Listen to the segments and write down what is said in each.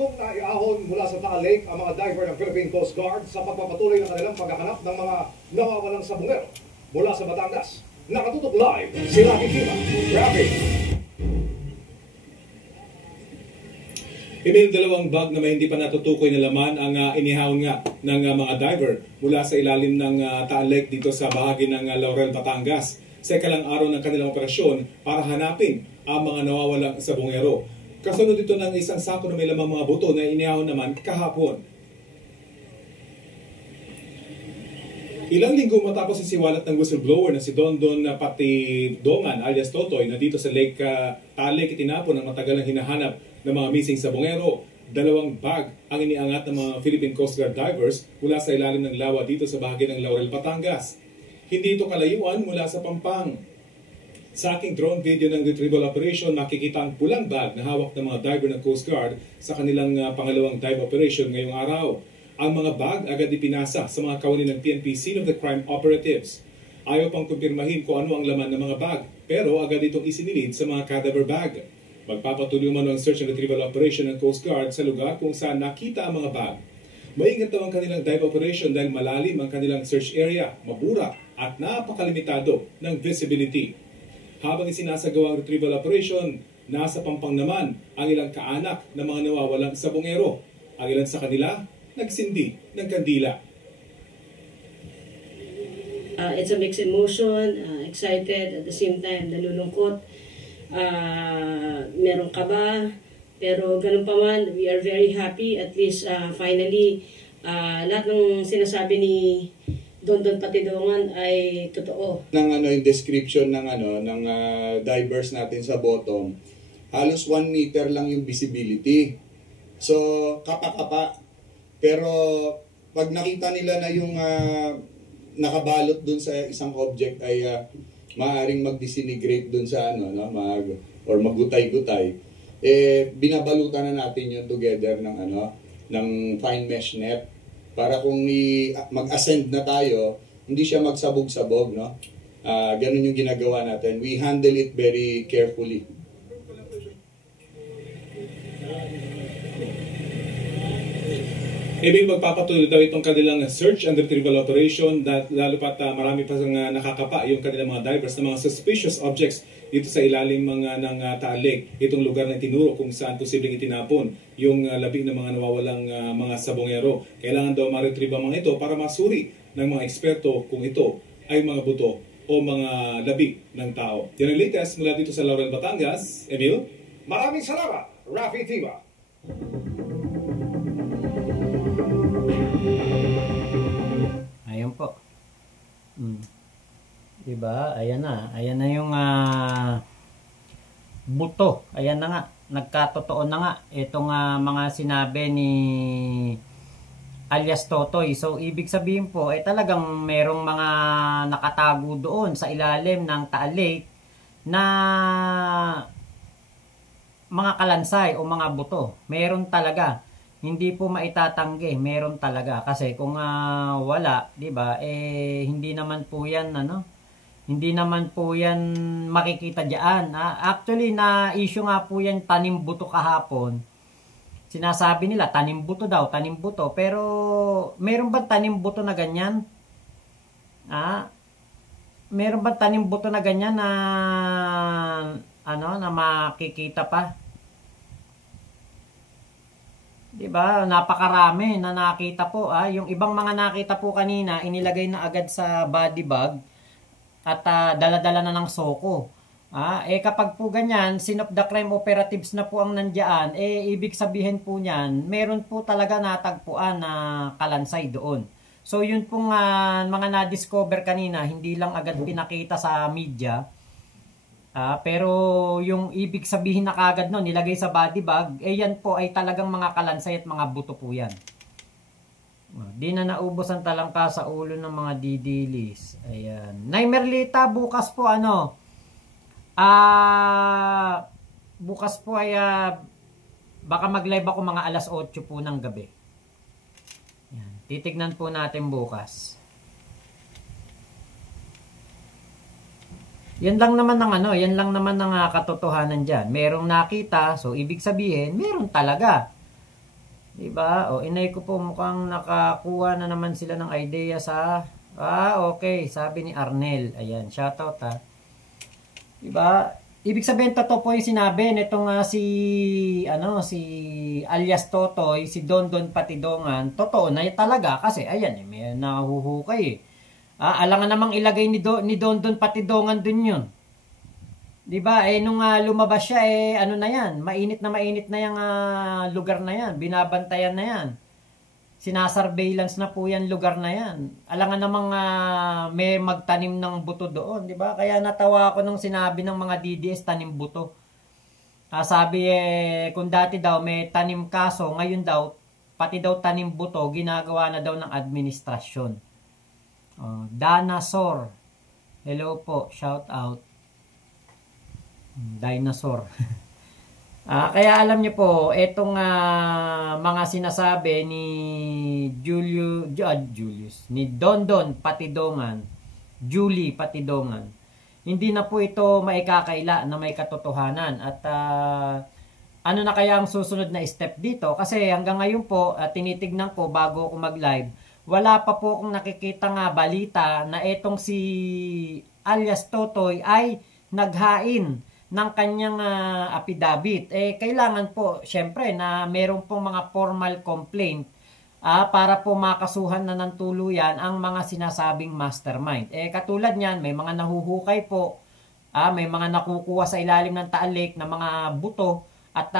Bagong naiahon mula sa Taal Lake ang mga diver ng Philippine Coast Guard sa pagpapatuloy ng kanilang paghahanap ng mga nawawalang sabungero mula sa Batangas. Nakatutok live si Rafi Tima. Rafi! Emil, dalawang bag na may hindi pa natutukoy na laman ang inihahon nga ng mga diver mula sa ilalim ng Taal Lake dito sa bahagi ng Laurel, Batangas. Sa ikalang araw ng kanilang operasyon para hanapin ang mga nawawalang sabungero. Kasunod ito ng isang sako na may lamang mga buto na inihahon naman kahapon. Ilang linggo matapos isiwalat ng whistleblower na si Dondon pati Dongan alias Totoy na dito sa Lake Taal Lake itinapon ang matagal ng hinahanap ng mga missing sabungero. Dalawang bag ang iniangat ng mga Philippine Coast Guard divers mula sa ilalim ng lawa dito sa bahagi ng Laurel, Batangas. Hindi ito kalayuan mula sa Pampang. Sa aking drone video ng retrieval operation, makikita ang pulang bag na hawak ng mga diver ng Coast Guard sa kanilang pangalawang dive operation ngayong araw. Ang mga bag agad ipinasa sa mga kawani ng PNP Scene of the Crime Operatives. Ayaw pang kumpirmahin kung ano ang laman ng mga bag, pero agad itong isinilid sa mga cadaver bag. Magpapatuloy man ang search and retrieval operation ng Coast Guard sa lugar kung saan nakita ang mga bag. Maingat daw ang kanilang dive operation dahil malalim ang kanilang search area, mabura at napakalimitado ng visibility. Habang isinasagawa ang retrieval operation, nasa Pampang naman ang ilang kaanak ng mga nawawalang sabungero. Ang ilan sa kanila, nagsindi ng kandila. It's a mixed emotion, excited, at the same time nalulungkot. Meron kaba, pero ganun pa man, we are very happy. At least finally, lahat ng sinasabi ni Dondon pati Dongan ay totoo. Yung description ng divers natin sa bottom, halos 1 meter lang yung visibility. So kapa-kapa. Pero pag nakita nila na yung nakabalot dun sa isang object ay maaaring mag-disintegrate dun sa or magutay-gutay. Binabalutan na natin yun together ng fine mesh net. Para kung mag-ascend na tayo, hindi siya magsabog-sabog, no? Ganun yung ginagawa natin. We handle it very carefully. Ibig magpapatuloy daw itong kanilang search and retrieval operation, lalo pat marami pa nakakapa yung kanilang mga divers na mga suspicious objects dito sa ilalim ng Taal Lake. Itong lugar na tinuro kung saan posibleng itinapon yung labing ng mga nawawalang mga sabongero. Kailangan daw ma-retrieve ang mga ito para masuri ng mga eksperto kung ito ay mga buto o mga labi ng tao. Yan ang latest mula dito sa Laurel, Batangas. Emil? Maraming salamat, Rafi Tima. Ayun po. Diba? Ayan na yung buto. Ayan na nga. Nagkatotoo na nga itong mga sinabi ni alias Totoy. So ibig sabihin po ay talagang merong mga nakatago doon sa ilalim ng Taal Lake na mga kalansay o mga buto. Meron talaga. Hindi po maitatanggi, meron talaga kasi kung wala, 'di ba? Hindi naman po 'yan Hindi naman po 'yan makikita diyan. Actually na issue nga po 'yan tanim buto kahapon. Sinasabi nila tanim buto daw, tanim buto, pero meron ba tanim buto na ganyan? Meron ba tanim buto na ganyan na na makikita pa? Diba? Napakarami na nakita po. Yung ibang mga nakita po kanina, inilagay na agad sa body bag at dala-dala na ng soko. Kapag po ganyan, Scene of the Crime Operatives na po ang nandiyan, ibig sabihin po niyan, meron po talaga natagpuan na kalansay doon. So yun pong mga na-discover kanina, hindi lang agad pinakita sa media. Pero yung ibig sabihin na kagad no, nilagay sa body bag, yan po ay talagang mga kalansay at mga buto po yan. Di na naubos ang talangka sa ulo ng mga didilis. Ayan. Nay Merlita, bukas po bukas po ay baka mag-live ako mga alas 8 po ng gabi. Ayan. Titignan po natin bukas. Yan lang naman ng katotohanan diyan. Merong nakita, so ibig sabihin, meron talaga. Diba? O, inay ko po, mukhang nakakuha na naman sila ng idea sa... okay. Sabi ni Arnel. Ayan, shoutout ha. Diba? Ibig sabihin, totoo po yung sinabi nitong si alias Totoy, si Dondon Patidongan. Totoo na talaga kasi, ayan, may nahuhukay eh. Alangan namang ilagay ni Dondon Patidongan dun yun. Diba? Nung lumabas siya, ano na yan, mainit na yung lugar na yan, binabantayan na yan. Sinasurveillance na po yan lugar na yan. Alangan namang may magtanim ng buto doon, diba? Kaya natawa ako nung sinabi ng mga DDS tanim buto. Sabi kung dati daw may tanim kaso, ngayon daw, pati daw tanim buto, ginagawa na daw ng administrasyon. Dinosaur. Hello po, shout out. Dinosaur. Kaya alam niyo po, etong mga sinasabi ni ni Dondon Patidongan, Julie Patidongan, hindi na po ito maikakaila na may katotohanan. At ano na kaya ang susunod na step dito? Kasi hanggang ngayon po, tinitignan ko bago ako mag-live, wala pa po akong nakikita balita na etong si alias Totoy ay naghain ng kanyang affidavit. Kailangan po, syempre, na meron pong mga formal complaint para po makasuhan na ng tuluyan ang mga sinasabing mastermind. Katulad niyan, may mga nahuhukay po, may mga nakukuha sa ilalim ng Taal Lake na mga buto, at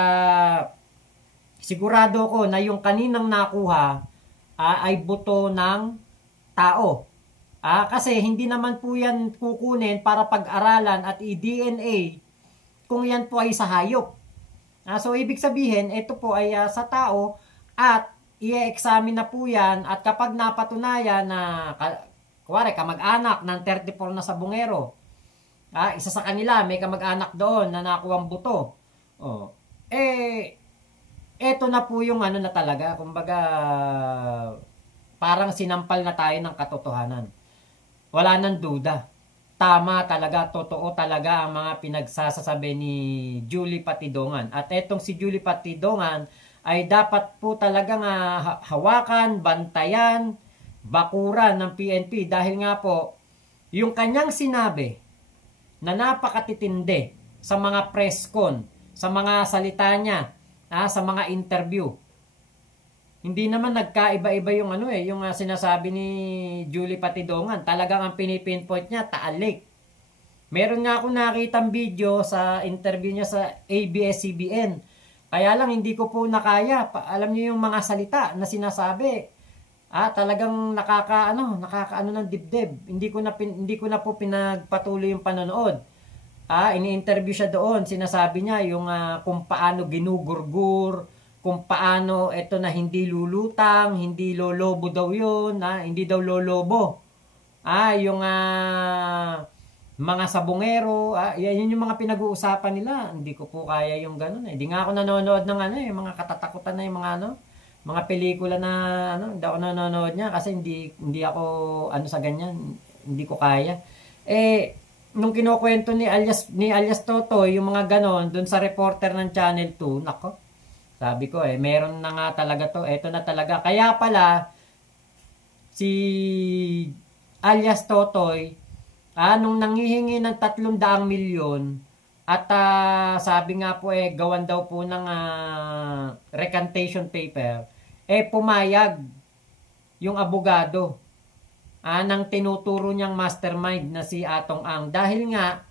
sigurado ko na yung kaninang nakuha ay buto ng tao. Kasi hindi naman po yan kukunin para pag-aralan at i-DNA kung yan po ay sa hayop. So, ibig sabihin, ito po ay sa tao at i-examine na po yan at kapag napatunayan na, kuwari, kamag-anak ng 34 na sabungero, isa sa kanila, may kamag-anak doon na nakuha ang buto. Eto na po yung ano na talaga, kumbaga, parang sinampal na tayo ng katotohanan. Wala nang duda. Tama talaga, totoo talaga ang mga pinagsasasabi ni Julie Patidongan. At etong si Julie Patidongan ay dapat po talagang hawakan, bantayan, bakuran ng PNP. Dahil nga po, yung kanyang sinabi na napakatitindi sa mga press con, sa mga salita niya, sa mga interview. Hindi naman nagkaiba-iba yung yung sinasabi ni Julie Patidongan. Talagang ang pinipinpoint niya, Taal Lake. Meron nga akong nakitang video sa interview niya sa ABS-CBN. Kaya lang hindi ko po nakaya. Alam niyo yung mga salita na sinasabi. Talagang nakakaano ng dibdib. Hindi ko na po pinagpatuloy yung panonood. Ini-interview siya doon. Sinasabi niya yung kung paano ginugurgur, kung paano ito na hindi lulutang, hindi lolobo daw yun, hindi daw lolobo. Yung mga sabungero, yan yung mga pinag-uusapan nila. Hindi ko po kaya yung gano'n. Hindi nga ako nanonood ng yung mga katatakutan na yung mga pelikula na hindi ako nanonood niya kasi hindi ako sa ganyan. Hindi ko kaya. Nung kinukwento ni alias Totoy, yung mga gano'n, dun sa reporter ng Channel 2, nako, sabi ko meron na nga talaga to. Ito na talaga. Kaya pala, si alias Totoy, nung nanghihingi ng 300 milyon, at sabi nga po gawan daw po ng recantation paper, pumayag yung abogado ng tinuturo niyang mastermind na si Atong Ang. Dahil nga,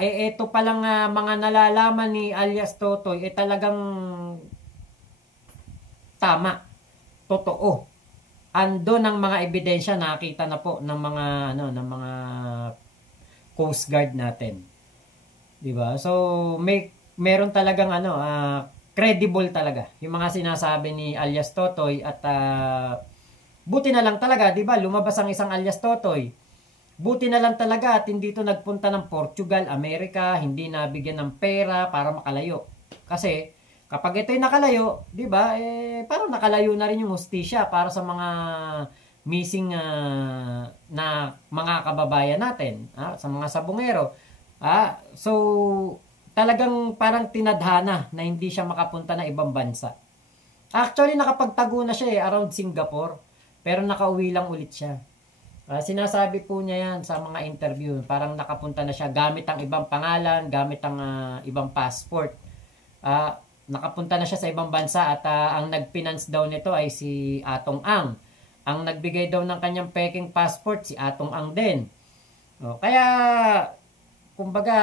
ito palang mga nalalaman ni alias Totoy talagang tama, totoo. Ando ng mga ebidensya nakita na po ng mga ng mga Coast Guard natin. 'Di ba? So meron talagang credible talaga yung mga sinasabi ni alias Totoy at buti na lang talaga, 'di ba? Lumabas ang isang alias Totoy. Buti na lang talaga at hindi ito nagpunta ng Portugal, Amerika, hindi nabigyan ng pera para makalayo. Kasi kapag ito'y nakalayo, 'di ba? Parang nakalayo na rin yung hustisya para sa mga missing na mga kababayan natin, sa mga sabungero. So talagang parang tinadhana na hindi siya makapunta na ibang bansa. Actually, nakapagtago na siya around Singapore. Pero nakauwi lang ulit siya. Sinasabi po niya yan sa mga interview. Parang nakapunta na siya gamit ang ibang pangalan, gamit ang ibang passport. Nakapunta na siya sa ibang bansa at ang nag-finance daw nito ay si Atong Ang. Ang nagbigay daw ng kanyang peking passport, si Atong Ang din. Kaya, kumbaga,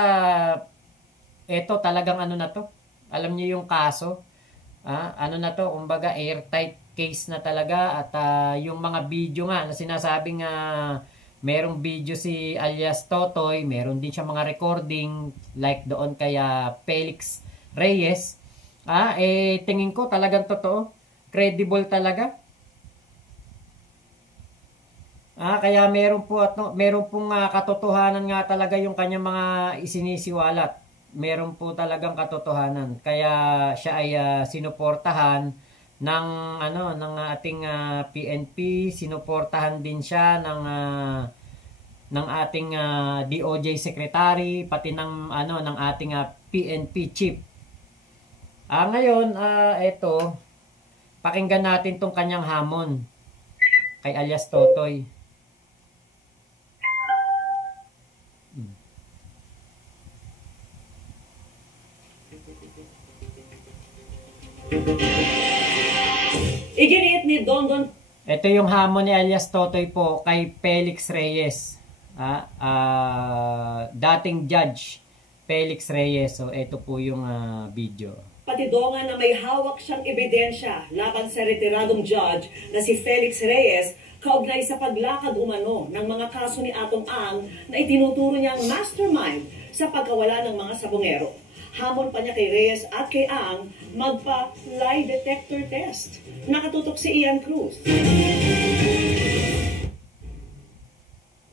eto talagang ano na to. Alam niyo yung kaso. Ano na to, kumbaga airtight case na talaga at yung mga video nga na sinasabing merong video si alias Totoy, meron din siya mga recording like doon kaya Felix Reyes. Tingin ko talagang totoo, credible talaga. Kaya meron pong katotohanan nga talaga yung kanyang mga isinisiwalat. Meron po talagang katotohanan. Kaya siya ay sinuportahan ng ating PNP, sinuportahan din siya ng ating DOJ secretary, pati ng ating PNP chief. Ngayon, ito, pakinggan natin tong kanyang hamon kay alias Totoy. Iginiit ni Dondon. Ito yung hamon ni alias Totoy po kay Felix Reyes. Dating judge Felix Reyes. So ito po yung video. Patidongan na may hawak siyang ebidensya laban sa retiradong judge na si Felix Reyes kaugnay sa paglakad umano ng mga kaso ni Atong Ang na itinuturo niyang mastermind sa pagkawala ng mga sabongero. Hamon pa niya kay Reyes at kay Ang magpa-lie detector test. Nakatutok si Ian Cruz.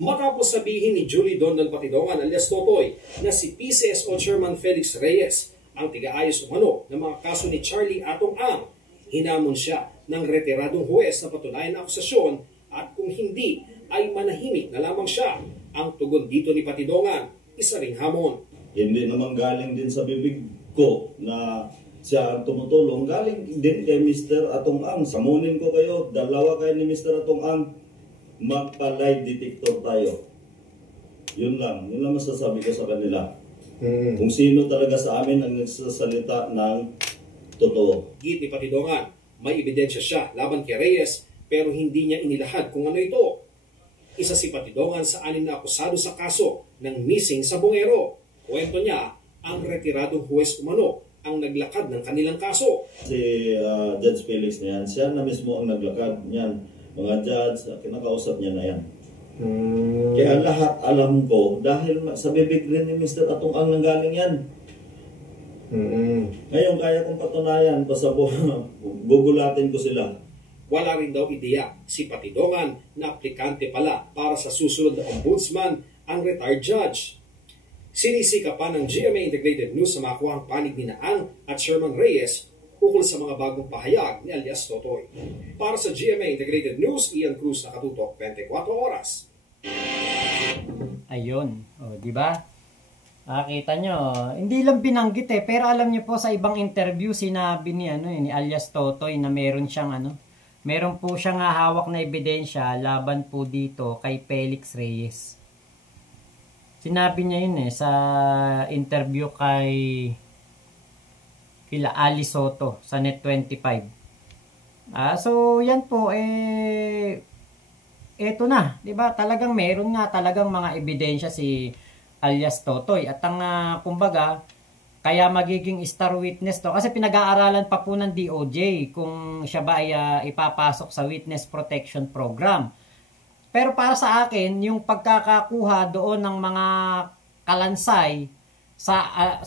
Matapos sabihin ni Julie Dondon Patidongan alias Totoy na si PCSO Chairman Felix Reyes ang tigaayos umano ng mga kaso ni Charlie Atong Ang, hinamon siya ng retiradong huwes na patunayan ang akusasyon at kung hindi ay manahimik na lamang siya. Ang tugon dito ni Patidongan, isa ring hamon. Hindi naman galing din sa bibig ko na siya ang tumutulong. Galing din kay Mr. Atong Ang. Samunin ko kayo, dalawa kayo ni Mr. Atong Ang, magpa-lie detector tayo. Yun lang masasabi ko sa kanila. Kung sino talaga sa amin ang nagsasalita ng totoo. Git ni Patidongan, may ebidensya siya laban kay Reyes pero hindi niya inilahad kung ano ito. Isa si Patidongan sa 6 na akusado sa kaso ng missing sabongero. Kwento niya, ang retiradong huwes umano ang naglakad ng kanilang kaso. Si Judge Felix na yan, siya na mismo ang naglakad niyan. Mga judge, kinakausap niya na yan. Kaya lahat alam ko dahil sa bibig rin ni Mr. Atong Ang nanggaling yan. Ngayon kaya kong patunayan, gugulatin ko sila. Wala rin daw ideya si Patidongan na aplikante pala para sa susunod na ombudsman ang retired judge. Sinisika pa ng GMA Integrated News sa makuhang panig ni Ang at Sherman Reyes ukol sa mga bagong pahayag ni alias Totoy. Para sa GMA Integrated News, Ian Cruz, nakatutok 24 oras. Ayun, di ba? Kita nyo, hindi lang binanggit pero alam nyo po sa ibang interview sinabi ni ni alias Totoy na meron po siyang hawak na ebidensya laban po dito kay Felix Reyes. Sinabi niya yun sa interview kila Ali Soto sa Net25. So yan po eto na, 'di ba? Talagang meron nga talagang mga ebidensya si alias Totoy at ang kumbaga kaya magiging star witness to kasi pinag-aaralan pa po ng DOJ kung siya ba ay ipapasok sa witness protection program. Pero para sa akin, yung pagkakakuha doon ng mga kalansay sa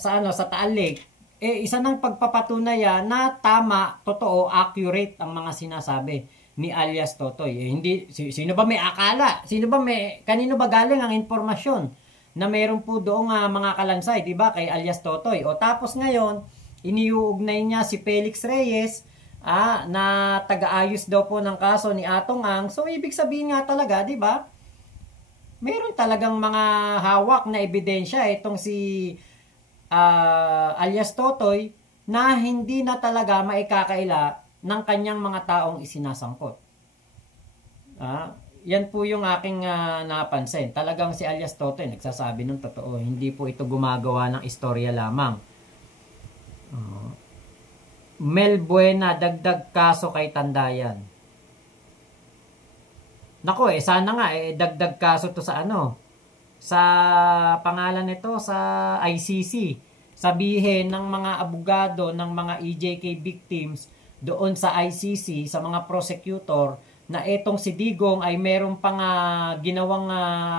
Taal Lake, isa ng pagpapatunay na tama, totoo, accurate ang mga sinasabi ni alias Totoy. Hindi sino ba may akala? Kanino ba galing ang impormasyon na meron po doong mga kalansay, 'di ba, kay alias Totoy? O tapos ngayon, iniuugnay niya si Felix Reyes na taga-ayos daw po ng kaso ni Atong Ang. So ibig sabihin nga talaga, 'di ba? Meron talagang mga hawak na ebidensya itong si alias Totoy na hindi na talaga maikakaila ng kanyang mga taong isinasangkot. Yan po yung aking napansin. Talagang si alias Totoy nagsasabi ng totoo. Hindi po ito gumagawa ng istorya lamang. Mel Buena, dagdag kaso kay Tandayan. Nako sana nga dagdag kaso to sa sa pangalan nito sa ICC. Sabihin ng mga abogado ng mga EJK victims doon sa ICC, sa mga prosecutor, na etong si Digong ay meron pang ginawang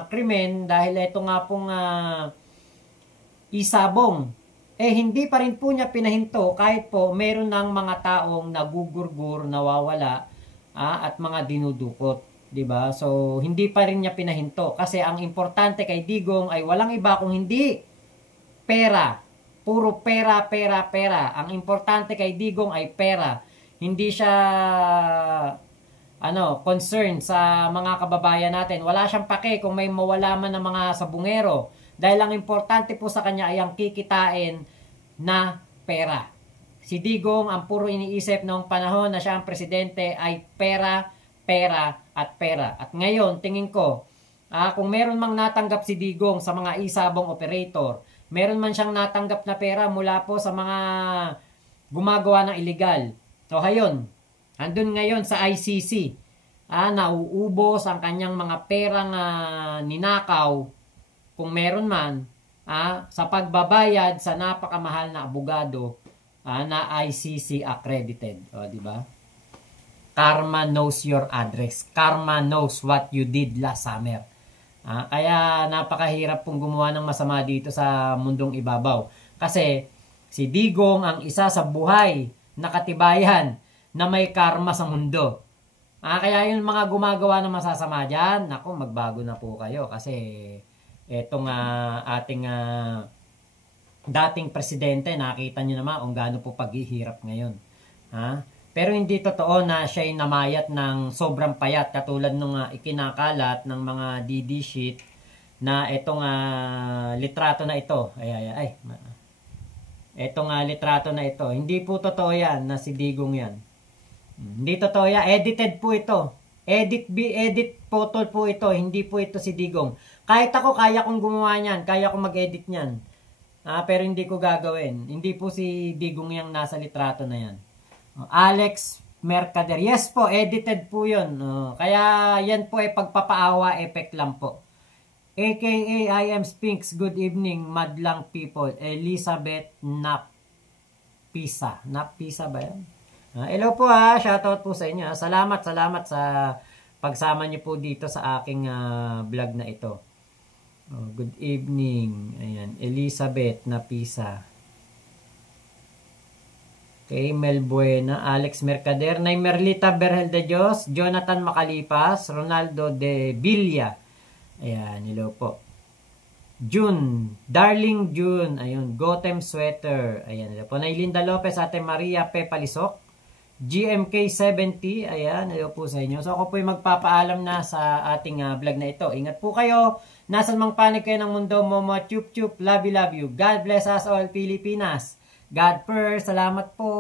krimen dahil ito nga pong isabong. Hindi pa rin po niya pinahinto kahit po meron ng mga taong nagugurgur, nawawala at mga dinudukot. Diba? So, hindi pa rin niya pinahinto. Kasi ang importante kay Digong ay walang iba kung hindi pera. Puro pera, pera, pera. Ang importante kay Digong ay pera. Hindi siya concern sa mga kababayan natin. Wala siyang pake kung may mawala man ng mga sabungero. Dahil ang importante po sa kanya ay ang kikitain na pera. Si Digong, ang puro iniisip noong panahon na siya ang presidente ay pera, pera, at pera. At ngayon, tingin ko, kung meron mang natanggap si Digong sa mga isabong operator, meron man siyang natanggap na pera mula po sa mga gumagawa ng illegal. So, hayon, andun ngayon sa ICC, nauubos ang kanyang mga perang ninakaw, kung meron man, sa pagbabayad sa napakamahal na abogado na ICC accredited. O, di ba? Karma knows your address. Karma knows what you did last summer. Kaya napakahirap pong gumawa ng masama dito sa mundong ibabaw. Kasi si Digong ang isa sa buhay na katibayan na may karma sa mundo. Kaya yung mga gumagawa ng masasama dyan, naku, magbago na po kayo. Kasi etong ating dating presidente, nakita nyo naman kung gaano po paghihirap ngayon. Pero hindi totoo na siya'y namayat ng sobrang payat katulad nung ikinakalat ng mga DD sheet na itong litrato na ito. Itong litrato na ito. Hindi po totoo yan na si Digong yan. Hindi totoo yan. Edited po ito. Edit photo po ito. Hindi po ito si Digong. Kahit ako, kaya kong gumawa niyan. Kaya kong mag-edit niyan. Pero hindi ko gagawin. Hindi po si Digong yung nasa litrato na yan. Alex Mercader. Yes po, edited po yun. Kaya yan po ay pagpapaawa effect lang po. AKA I am Spinks. Good evening, madlang people. Elizabeth Napisa. Napisa ba yan? Hello po shoutout po sa inyo. Salamat sa pagsama niyo po dito sa aking vlog na ito. Good evening. Ayan, Elizabeth Napisa. Okay, Mel Buena, Alex Mercader, Nay Merlita Berhel de Dios, Jonathan Macalipas, Ronaldo de Villa. Ayan, hello po. June, Darling June, ayun, Gotham Sweater. Ayan, hello po. Nay Linda Lopez, Ate Maria P. Palisok, GMK70, ayan, hello po sa inyo. So ako po yung magpapaalam na sa ating vlog na ito. Ingat po kayo, nasan mang panig kayo ng mundo, Momo Chup Chup, love you, love you. God bless us all, Pilipinas. God first, salamat po.